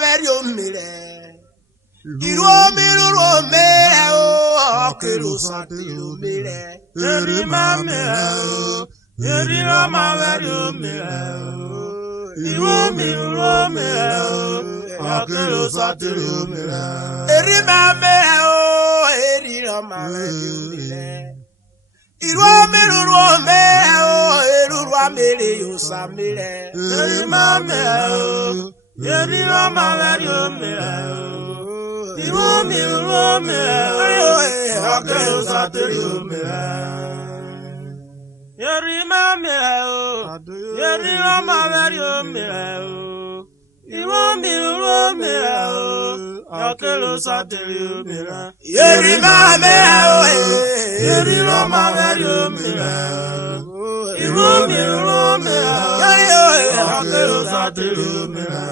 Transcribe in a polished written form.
verio mire. Iro miro mere o kelo satiro mire. Eri mame o. Eri rama verio mire o. Iro miro mere o. Akelo satiro mire. Eri mame o. Eri rama verio mire. Iro miro mere o. Eru ramere yo samire. Eri mame o. Eri rama verio mire o. Iro miro mere o. Akelo satiro mire. Eri mame o. Eri rama verio mire o. Iro miro mere o. Akelo satiro mire. Eri mame o. Eri rama verio mire o. Iro miro mere o. Akelo satiro mire.